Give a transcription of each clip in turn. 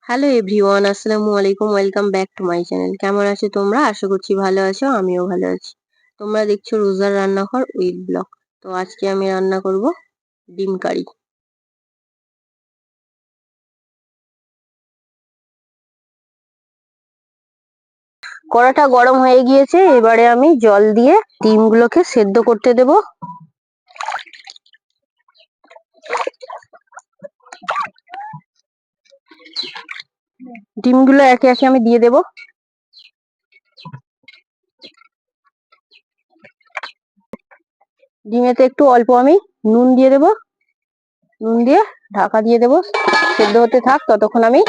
Hello everyone, আসসালামু আলাইকুম। Welcome back to my channel. কেমন আছো তোমরা? আশা করছি ভালো আছো, আমিও ভালো আছি। তোমরা দেখছো রোজার রান্নাঘর উইথ ব্লগ। তো আজকে আমি রান্না করব ডিম কারি। কড়াটা গরম হয়ে গিয়েছে, এবারে আমি জল দিয়ে ডিমগুলোকে সেদ্ধ করতে দেব। ডিমগুলো একে একে আমি দিয়ে দেব। ডিমেতে একটু অল্প আমি নুন দিয়ে দেব। নুন দিয়ে ঢাকা দিয়ে দেব, সেদ্ধ হতে থাক। ততক্ষণ আমি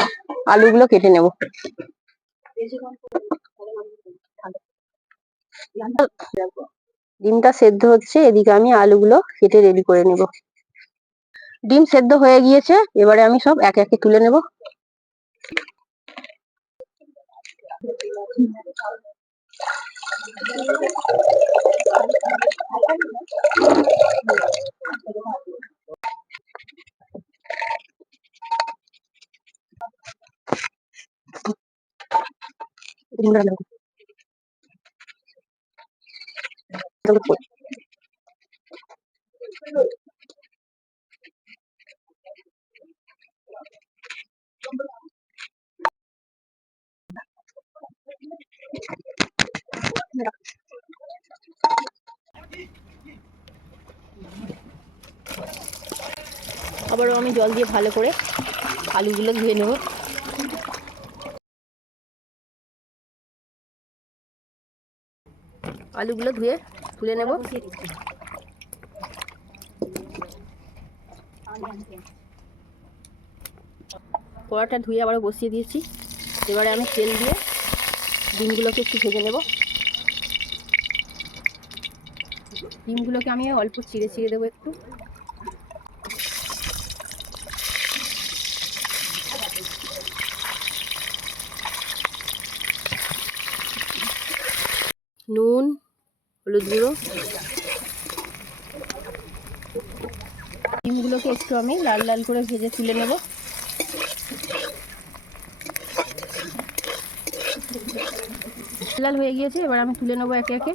আলুগুলো কেটে নেব। ডিমটা সেদ্ধ হচ্ছে, এদিকে আমি আলুগুলো কেটে রেডি করে নেব। ডিম সেদ্ধ হয়ে গিয়েছে, এবারে আমি সব একে একে তুলে নেব। আবারও আমি জল দিয়ে ভালো করে আলুগুলো ধুয়ে নেব। আলুগুলো ধুয়ে তুলে নেব। কড়াটা ধুয়ে আবারও বসিয়ে দিয়েছি। এবারে আমি তেল দিয়ে ডিমগুলোকে একটু ভেজে নেব। ডিমগুলোকে আমি অল্প চিড়ে চিড়ে দেবো একটু। নুন, হলুদ গুঁড়ো। ডিমগুলোকে একটু আমি লাল লাল করে ভেজে তুলে নেব। লাল হয়ে গিয়েছে, এবার আমি তুলে নেবো একে একে।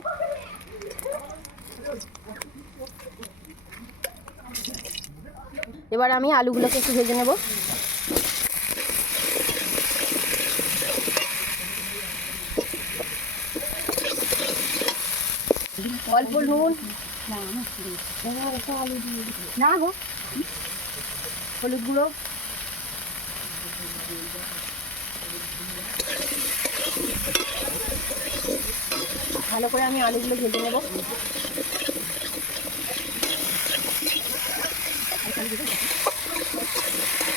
এবার আমি আলুগুলোকে একটু ভেজে নেব। অল্প নুন, না গো, হলুদ গুঁড়ো, ভালো করে আমি আলুগুলো ভেজে নেব।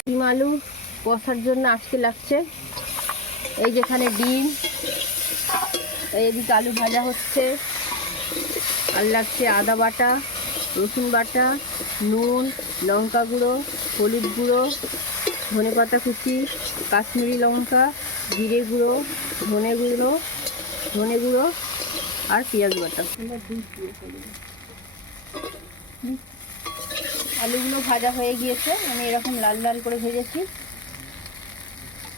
ডিম আলু কষার জন্য আজকে লাগছে এই যেখানে ডিম, এদিকে আলু ভাজা হচ্ছে, আর লাগছে আদা বাটা, রসুন বাটা, নুন, লঙ্কা গুঁড়ো, হলুদ গুঁড়ো, ধনে পাতা কুচি, কাশ্মীরি লঙ্কা, জিরে গুঁড়ো, ধনে গুঁড়ো আর পেঁয়াজ বাটা। আলুগুলো ভাজা হয়ে গিয়েছে, আমি এরকম লাল লাল করে ভেজেছি।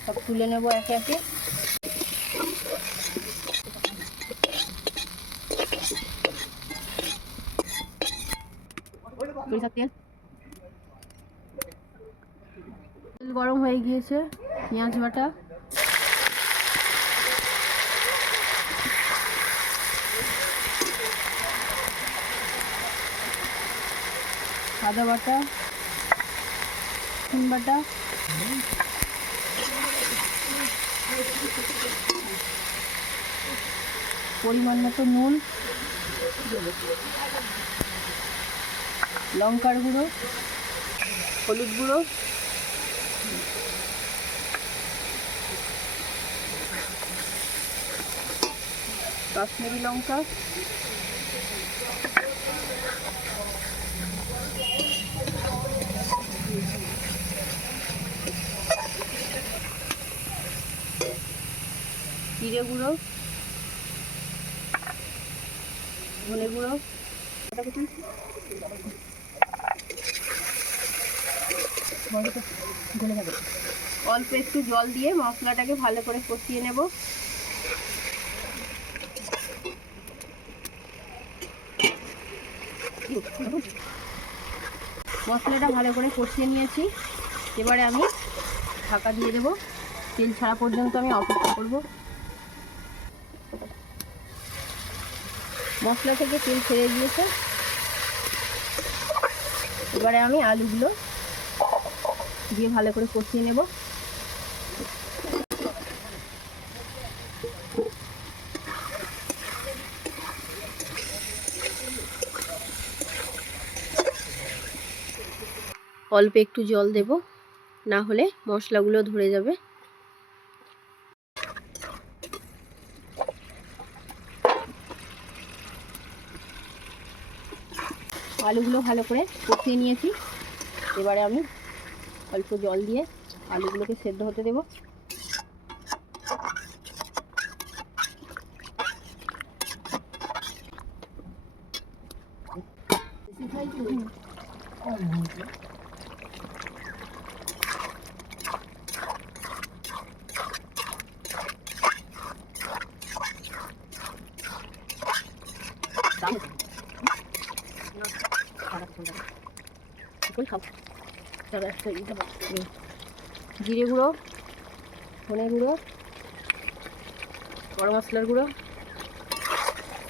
সব তুলে নেব একে একে। তেল গরম হয়ে গিয়েছে, পেঁয়াজ বাটা, আদা বাটা, রসুন বাটা, পরিমাণ মতো নুন, লঙ্কার গুঁড়ো, হলুদ গুঁড়ো, কাশ্মীরি লঙ্কা, জিরে গুঁড়ো, ধনে গুঁড়ো, গলে যাবে। অল্প একটু জল দিয়ে মশলাটাকে ভালো করে কষিয়ে নেব। মশলাটা ভালো করে কষিয়ে নিয়েছি, এবারে আমি ঢাকা দিয়ে দেবো। তেল ছাড়া পর্যন্ত আমি অপেক্ষা করব। মশলা থেকে তেল ছেড়ে দিয়েছে, এবারে আমি আলুগুলো দিয়ে ভালো করে কষিয়ে নেব। অল্প একটু জল দেব, না হলে মশলাগুলো ধরে যাবে। আলুগুলো ভালো করে কষিয়ে নিয়েছি, এবারে আমি অল্প জল দিয়ে আলুগুলোকে সেদ্ধ হতে দেব। জিরে গুঁড়ো, ধনে গুঁড়ো, গরম মশলার গুঁড়ো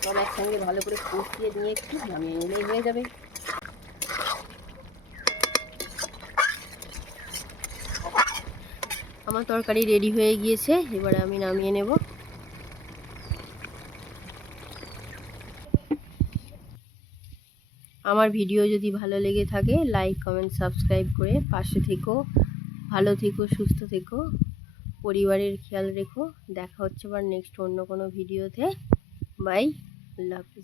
সব একসঙ্গে ভালো করে কষিয়ে নিয়ে একটু নামিয়ে নিলেই হয়ে যাবে। আমার তরকারি রেডি হয়ে গিয়েছে, এবারে আমি নামিয়ে নেব। আমার ভিডিও যদি ভালো লেগে থাকে লাইক কমেন্ট সাবস্ক্রাইব করে পাশে থেকো। ভালো থেকো, সুস্থ থেকো, পরিবারের খেয়াল রেখো। দেখা হচ্ছে আবার নেক্সট অন্য কোনো ভিডিওতে। বাই, আল্লাহ হাফিজ।